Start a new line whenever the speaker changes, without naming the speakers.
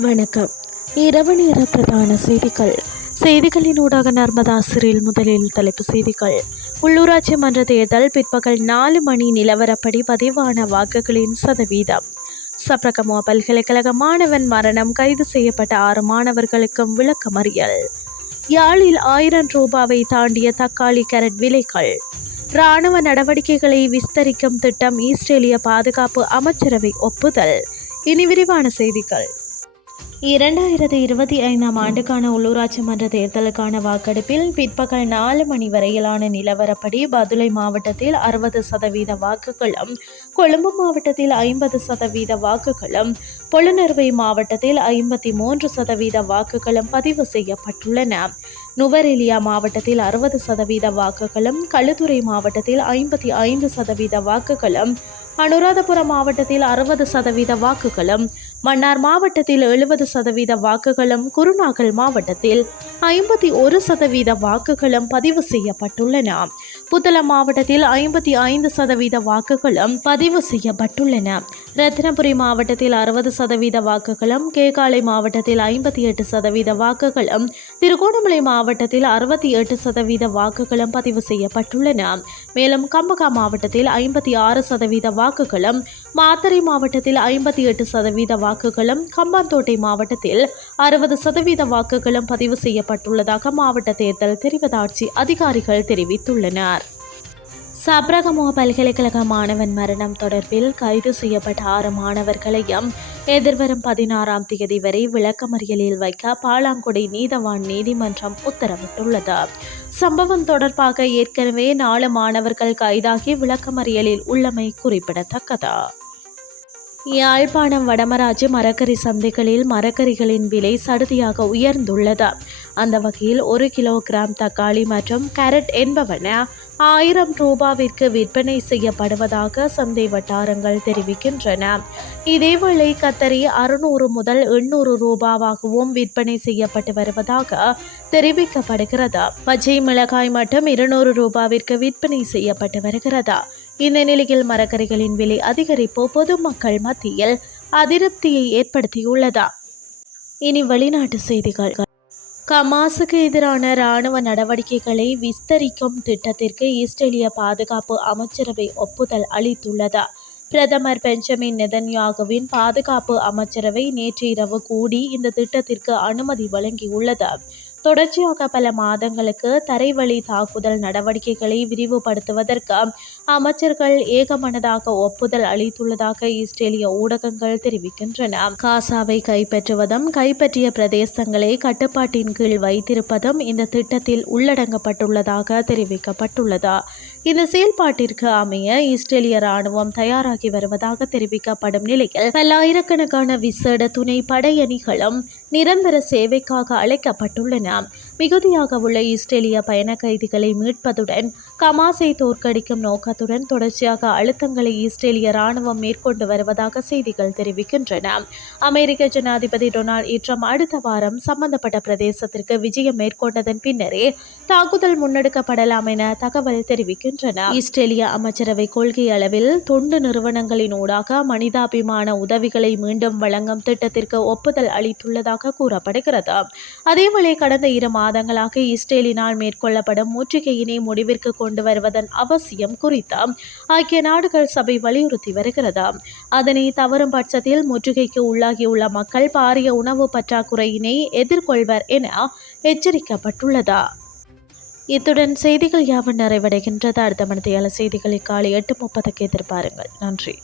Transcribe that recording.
வணக்கம். இரவு நேர பிரதான செய்திகள். செய்திகளின் ஊடாக நர்மதா சிறில் முதலில் தலைப்பு செய்திகள். உள்ளூராட்சி மன்ற தேர்தல் பிற்பகல் நாலு மணி நிலவரப்படி பதிவான வாக்குகளின் சதவீதம். சப்ரகமோ பல்கலைக்கழக மாணவன் மரணம் கைது செய்யப்பட்ட ஆறு மாணவர்களுக்கும் விளக்கமறியல். யாழில் ஆயிரம் ரூபாவை தாண்டிய தக்காளி கேரட் விலைகள். இராணுவ நடவடிக்கைகளை விஸ்தரிக்கும் திட்டம் ஈஸ்திரேலிய பாதுகாப்பு அமைச்சரவை ஒப்புதல். இனி விரிவான செய்திகள். இரண்டாயிரத்தி இருபத்தி ஐந்தாம் ஆண்டுக்கான உள்ளூராட்சி மன்ற தேர்தலுக்கான வாக்கெடுப்பில் பிற்பகல் நாலு மணி வரையிலான நிலவரப்படி பதுளை மாவட்டத்தில் அறுபது சதவீத வாக்குகளும் கொழும்பு மாவட்டத்தில் ஐம்பது சதவீத வாக்குகளும் பொலுநர்வை மாவட்டத்தில் ஐம்பத்தி மூன்று சதவீத வாக்குகளும் பதிவு செய்யப்பட்டுள்ளன. நுவரெலியா மாவட்டத்தில் அறுபது சதவீத வாக்குகளும் களுத்துறை மாவட்டத்தில் ஐம்பத்தி ஐந்து சதவீத வாக்குகளும் அனுராதபுரம் மாவட்டத்தில் அறுபது சதவீத வாக்குகளும் மன்னார் மாவட்டத்தில் எழுபது சதவீத வாக்குகளும் குருநாகல் மாவட்டத்தில் ஐம்பத்தி ஒரு சதவீத வாக்குகளும் பதிவு செய்யப்பட்டுள்ளன. புத்தளம் மாவட்டத்தில் ஐம்பத்தி ஐந்து சதவீத வாக்குகளும் பதிவு செய்யப்பட்டுள்ளன. ரத்தினபுரி மாவட்டத்தில் அறுபது சதவீத வாக்குகளும் கேகாலை மாவட்டத்தில் ஐம்பத்தி எட்டு சதவீத வாக்குகளும் திருகோணமலை மாவட்டத்தில் அறுபத்தி எட்டு சதவீத வாக்குகளும் பதிவு செய்யப்பட்டுள்ளன. மேலும் கம்பகா மாவட்டத்தில் ஐம்பத்தி ஆறு சதவீத வாக்குகளும் மாத்தறை மாவட்டத்தில் ஐம்பத்தி எட்டு சதவீத வாக்குகளும் கம்பாந்தோட்டை மாவட்டத்தில் அறுபது சதவீத வாக்குகளும் பதிவு செய்யப்பட்டுள்ளதாக மாவட்ட தேர்தல் தெரிவதாட்சி அதிகாரிகள் தெரிவித்துள்ளனர். சப்ரகமோ பல்கலைக்கழக மாணவன் மரணம் தொடர்பில் கைது செய்யப்பட்ட ஆறு மாணவர்களையும் எதிர்வரும் பதினாறாம் தேதி வரை விளக்கமறியலில் வைக்க பாலாங்குடி நீதவான் நீதிமன்றம் உத்தரவிட்டுள்ளது. சம்பவம் தொடர்பாக ஏற்கனவே நாலு மாணவர்கள் கைதாகி விளக்கமறியலில் உள்ளமை குறிப்பிடத்தக்கது. யாழ்ப்பாணம் வடமராஜு மரக்கறி சந்தைகளில் மரக்கறிகளின் விலை சடுதியாக உயர்ந்துள்ளது. அந்த வகையில் ஒரு கிலோகிராம் தக்காளி மற்றும் கேரட் என்பவன ஆயிரம் ரூபாவிற்கு விற்பனை செய்யப்படுவதாக சந்தை வட்டாரங்கள் தெரிவிக்கின்றன. இதேவேளை கத்தரி அறுநூறு முதல் எண்ணூறு ரூபாவாகவும் விற்பனை செய்யப்பட்டு வருவதாக தெரிவிக்கப்படுகிறது. பச்சை மிளகாய் மட்டும் இருநூறு ரூபாவிற்கு விற்பனை செய்யப்பட்டு வருகிறது? இந்த நிலையில் மரக்கறிகளின் விலை அதிகரிப்பு பொதுமக்கள் மத்தியில் அதிருப்தியை ஏற்படுத்தியுள்ளதா? இனி வெளிநாட்டு செய்திகள். கமாசுக்கு எதிரான இராணுவ நடவடிக்கைகளை விஸ்தரிக்கும் திட்டத்திற்கு இஸ்ரேலிய பாதுகாப்பு அமைச்சரவை ஒப்புதல் அளித்துள்ளது. பிரதமர் பெஞ்சமின் நெதன்யாகுவின் பாதுகாப்பு அமைச்சரவை நேற்று இரவு கூடி இந்த திட்டத்திற்கு அனுமதி வழங்கியுள்ளது. தொடர்ச்சியாக பல மாதங்களுக்கு தரைவழி தாக்குதல் நடவடிக்கைகளை விரிவுபடுத்துவதற்கு அமைச்சர்கள் ஏகமனதாக ஒப்புதல் அளித்துள்ளதாக இஸ்ரேலிய ஊடகங்கள் தெரிவிக்கின்றன. காசாவை கைப்பற்றுவதும் கைப்பற்றிய பிரதேசங்களை கட்டுப்பாட்டின் கீழ் வைத்திருப்பதும் இந்த திட்டத்தில் உள்ளடங்கப்பட்டுள்ளதாக தெரிவிக்கப்பட்டுள்ளது. இந்த செயல்பாட்டிற்கு அமைய இஸ்ரேலிய ராணுவம் தயாராகி வருவதாக தெரிவிக்கப்படும் நிலையில் பல்லாயிரக்கணக்கான விசேட துணை படையணிகளும் நிரந்தர சேவைக்காக அழைக்கப்பட்டுள்ளன. மிகுதியாக உள்ள இஸ்ரேலிய பயண கைதிகளை மீட்பதுடன் கமாஸை தோற்கடிக்கும் நோக்கத்துடன் தொடர்ச்சியாக அழுத்தங்களை இஸ்ரேலிய ராணுவம் மேற்கொண்டு வருவதாக செய்திகள் தெரிவிக்கின்றன. அமெரிக்க ஜனாதிபதி டொனால்ட் ட்ரம்ப் அடுத்த வாரம் சம்பந்தப்பட்ட பிரதேசத்திற்கு விஜயம் மேற்கொண்டதன் பின்னரே தாக்குதல் முன்னெடுக்கப்படலாம் என தகவல் தெரிவிக்கின்றன. இஸ்ரேலிய அமைச்சரவை கொள்கை அளவில் தொண்டு நிறுவனங்களின் ஊடாக மனிதாபிமான உதவிகளை மீண்டும் வழங்கும் திட்டத்திற்கு ஒப்புதல் அளித்துள்ளதாக கூறப்படுகிறது. அதேவேளை கடந்த இரு மாத மாதங்களாக இஸ்ரேலினால் மேற்கொள்ளப்படும் முற்றுகையினை முடிவிற்கு கொண்டு வருவதன் அவசியம் குறித்து ஐக்கிய நாடுகள் சபை வலியுறுத்தி வருகிறது. அதனை தவறும் பட்சத்தில் முற்றுகைக்கு உள்ளாகியுள்ள மக்கள் பாரிய உணவு பற்றாக்குறையினை எதிர்கொள்வர் என எச்சரிக்கப்பட்டுள்ளது. இத்துடன் செய்திகள் யாவும் நிறைவடைகின்றது. அடுத்த மனத்தையாள செய்திகளை காலை எட்டு முப்பதுக்கு எதிர்பாருங்கள். நன்றி.